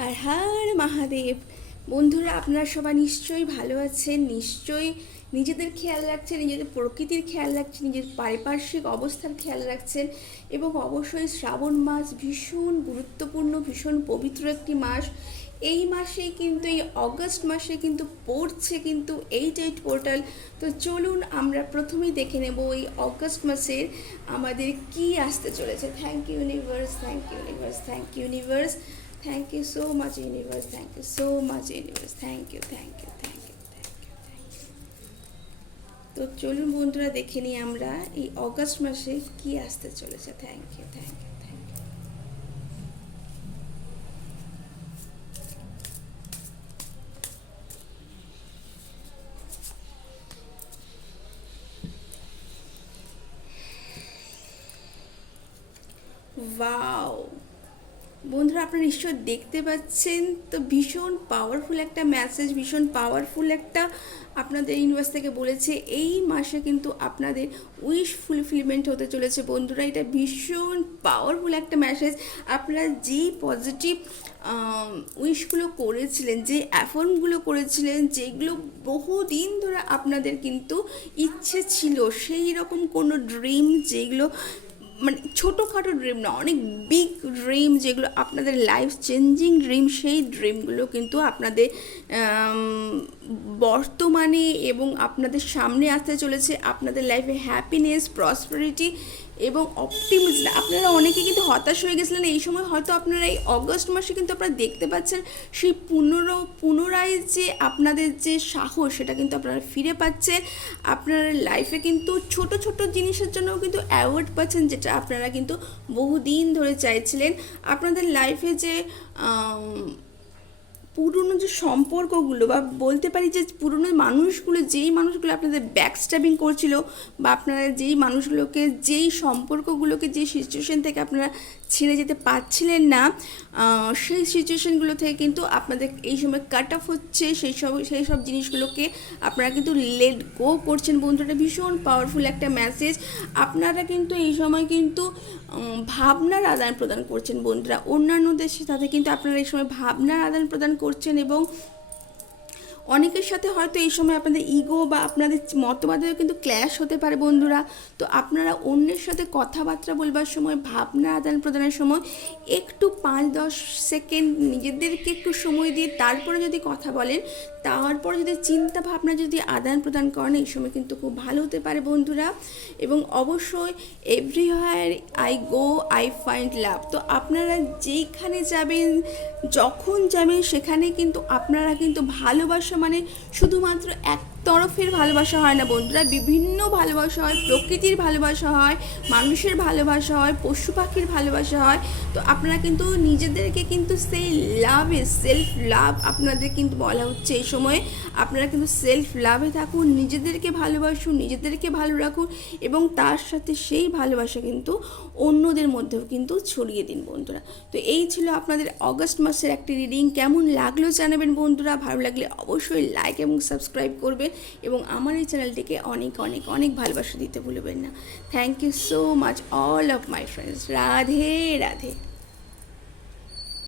হর হর মহাদেব। বন্ধুরা, আপনারা সবাই নিশ্চয়ই ভালো আছেন, নিশ্চয়ই নিজেদের খেয়াল রাখছেন, নিজেদের প্রকৃতির খেয়াল রাখছেন, নিজের পারিপার্শ্বিক অবস্থার খেয়াল রাখছেন। এবং অবশ্যই শ্রাবণ মাস ভীষণ গুরুত্বপূর্ণ, ভীষণ পবিত্র একটি মাস। এই মাসেই কিন্তু, এই অগস্ট মাসে কিন্তু পড়ছে কিন্তু 8/8 পোর্টাল। তো চলুন আমরা প্রথমেই দেখে নেব এই অগস্ট মাসের আমাদের কি আসতে চলেছে। Thank you universe, thank you universe, thank you universe, thank you so much universe, thank you so much universe, thank you, thank you, thank you, thank you, thank you. তো চলুন বন্ধুরা দেখে নিই আমরা এই অগস্ট মাসে কি আসতে চলেছে। Thank you, thank you, thank you. Wow বন্ধুরা, আপনারা নিশ্চয় দেখতে পাচ্ছেন তো, ভীষণ পাওয়ারফুল একটা মেসেজ, ভীষণ পাওয়ারফুল একটা আপনাদের ইউনিভার্স থেকে বলেছে এই মাসে কিন্তু আপনাদের উইশ ফুলফিলমেন্ট হতে চলেছে। বন্ধুরা, এটা ভীষণ পাওয়ারফুল একটা মেসেজ। আপনারা যেই পজিটিভ উইশগুলো করেছিলেন, যে অ্যাফর্মগুলো করেছিলেন, যেগুলো বহুদিন ধরে আপনাদের কিন্তু ইচ্ছে ছিল, সেই রকম কোনো ড্রিম যেগুলো মানে ছোটোখাটো ড্রিম না, অনেক বিগ ড্রিম, যেগুলো আপনাদের লাইফ চেঞ্জিং ড্রিম, সেই ড্রিমগুলো কিন্তু আপনাদের বর্তমানে এবং আপনাদের সামনে আসতে চলেছে। আপনাদের লাইফে হ্যাপিনেস, প্রসপারিটি এবং অপটিমিজম। আপনারা অনেকে কিন্তু হতাশ হয়ে গেছিলেন এই সময়, হয়তো আপনারা এই অগস্ট মাসে কিন্তু আপনারা দেখতে পাচ্ছেন সেই পুনরায় যে আপনাদের যে সাহস, সেটা কিন্তু আপনারা ফিরে পাচ্ছেন। আপনার লাইফে কিন্তু ছোট ছোট জিনিসের জন্যও কিন্তু অ্যাওয়ার্ড পাচ্ছেন, যেটা আপনারা কিন্তু বহুদিন ধরে চাইছিলেন। আপনাদের লাইফে যে পুরনো যে সম্পর্কগুলো, বা বলতে পারি যে পুরনো মানুষগুলো, যেই মানুষগুলো আপনাদের ব্যাকস্ট্যাবিং করছিল, বা আপনারা যেই মানুষগুলোকে, যেই সম্পর্কগুলোকে, যেই সিচুয়েশন থেকে আপনারা ছেড়ে যেতে পারছিলেন না, সেই সিচুয়েশনগুলো থেকে কিন্তু আপনাদের এই সময় কাট অফ হচ্ছে। সেই সব জিনিসগুলোকে আপনারা কিন্তু লেট গো করছেন। বন্ধুরা, ভীষণ পাওয়ারফুল একটা মেসেজ। আপনারা কিন্তু এই সময় কিন্তু ভাবনার আদান প্রদান করছেন। বন্ধুরা, অন্যান্যদের সাথে কিন্তু আপনারা এই সময় ভাবনার আদান প্রদান করছেন, এবং অনেকের সাথে হয়তো এই সময় আপনাদের ইগো বা আপনাদের মতবাদেরও কিন্তু ক্ল্যাশ হতে পারে। বন্ধুরা, তো আপনারা অন্যের সাথে কথাবার্তা বলবার সময়, ভাবনা আদান প্রদানের সময় একটু 5-10 সেকেন্ড নিজেদেরকে একটু সময় দিয়ে তারপরে যদি কথা বলেন, তারপর যদি চিন্তা ভাবনা যদি আদান প্রদান করেন, এই সময় কিন্তু খুব ভালো হতে পারে। বন্ধুরা, এবং অবশ্যই everywhere I go I find love. তো আপনারা যেইখানে যাবেন, যখন যাবেন, সেখানে কিন্তু আপনারা কিন্তু ভালোবাসা মানে শুধুমাত্র এক তরফের ভালোবাসা হয় না। বন্ধুরা, বিভিন্ন ভালোবাসা হয়, প্রকৃতির ভালোবাসা হয়, মানুষের ভালোবাসা হয়, পশু পাখির ভালোবাসা হয়। তো আপনারা কিন্তু নিজেদেরকে কিন্তু সেই লাভে, সেলফ লাভ আপনাদের কিন্তু বলা হচ্ছে এই সময়ে। আপনারা কিন্তু সেলফ লাভে থাকুন, নিজেদেরকে ভালোবাসুন, নিজেদেরকে ভালো রাখুন, এবং তার সাথে সেই ভালোবাসা কিন্তু অন্যদের মধ্যেও কিন্তু ছড়িয়ে দিন। বন্ধুরা, তো এই ছিল আপনাদের অগস্ট মাসের একটি রিডিং। কেমন লাগলো জানাবেন বন্ধুরা। ভালো লাগলে অবশ্যই লাইক এবং সাবস্ক্রাইব করবেন, এবং আমার এই চ্যানেলটিকে অনেক অনেক অনেক ভালোবাসা দিতে ভুলবেন না। Thank you so much all of my friends. Radhe Radhe.